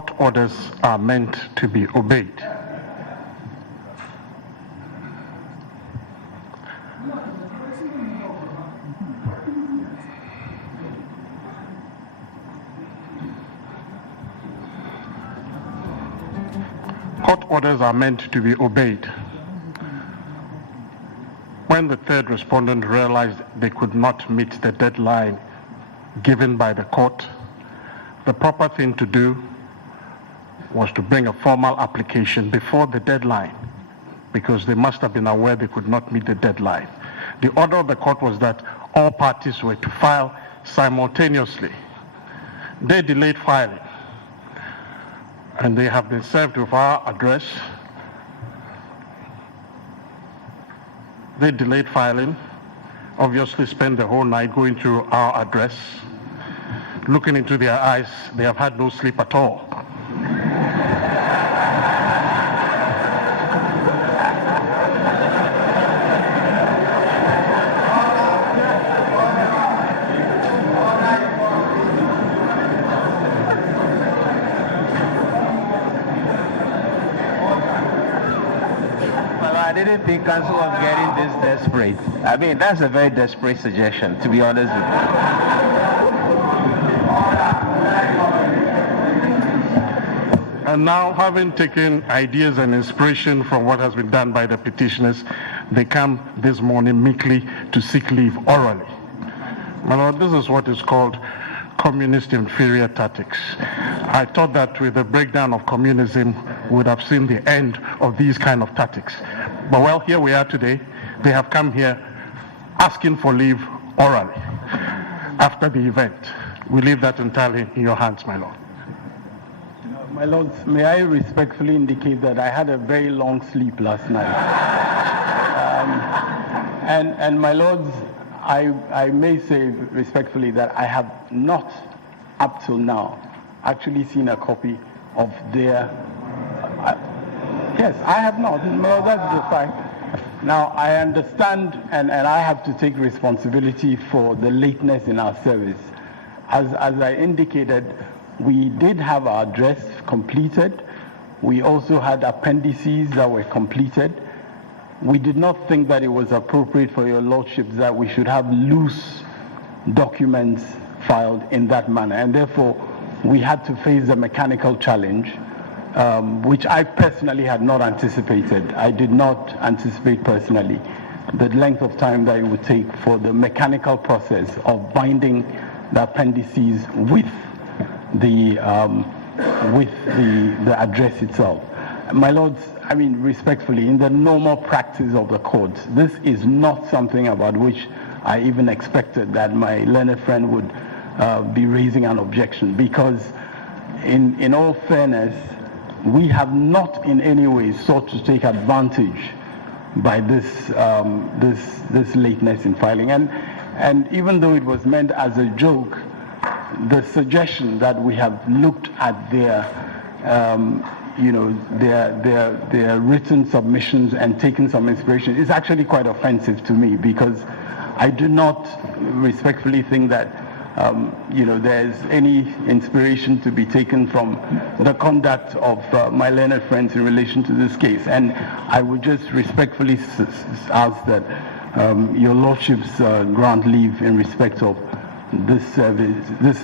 court orders are meant to be obeyed. Court orders are meant to be obeyed. When the third respondent realized they could not meet the deadline given by the court, the proper thing to do was to bring a formal application before the deadline, because they must have been aware they could not meet the deadline. The order of the court was that all parties were to file simultaneously. They delayed filing, and they have been served with our address. They delayed filing, obviously spent the whole night going through our address. Looking into their eyes, they have had no sleep at all. I didn't think counsel was getting this desperate. I mean, that's a very desperate suggestion, to be honest with you. And now, having taken ideas and inspiration from what has been done by the petitioners, they come this morning meekly to seek leave orally. My Lord, this is what is called communist inferior tactics. I thought that with the breakdown of communism, we would have seen the end of these kind of tactics. But well, here we are today. They have come here asking for leave orally after the event. We leave that entirely in your hands, my Lord. My Lords, may I respectfully indicate that I had a very long sleep last night. And my Lords, I may say respectfully that I have not, up till now, actually seen a copy of their... yes, I have not. No, that's the fact. Now, I understand, and I have to take responsibility for the lateness in our service. As I indicated, we did have our address completed. We also had appendices that were completed. We did not think that it was appropriate for your lordships that we should have loose documents filed in that manner, and therefore we had to face the mechanical challenge, which I personally had not anticipated. I did not anticipate personally the length of time that it would take for the mechanical process of binding the appendices with the address itself. My Lords, I mean, respectfully, in the normal practice of the courts, this is not something about which I even expected that my learned friend would be raising an objection, because in all fairness, we have not in any way sought to take advantage by this lateness in filing. And even though it was meant as a joke, the suggestion that we have looked at their written submissions and taken some inspiration is actually quite offensive to me, because I do not respectfully think that there's any inspiration to be taken from the conduct of my learned friends in relation to this case. And I would just respectfully ask that your lordships grant leave in respect of this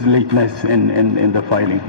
lateness in the filing.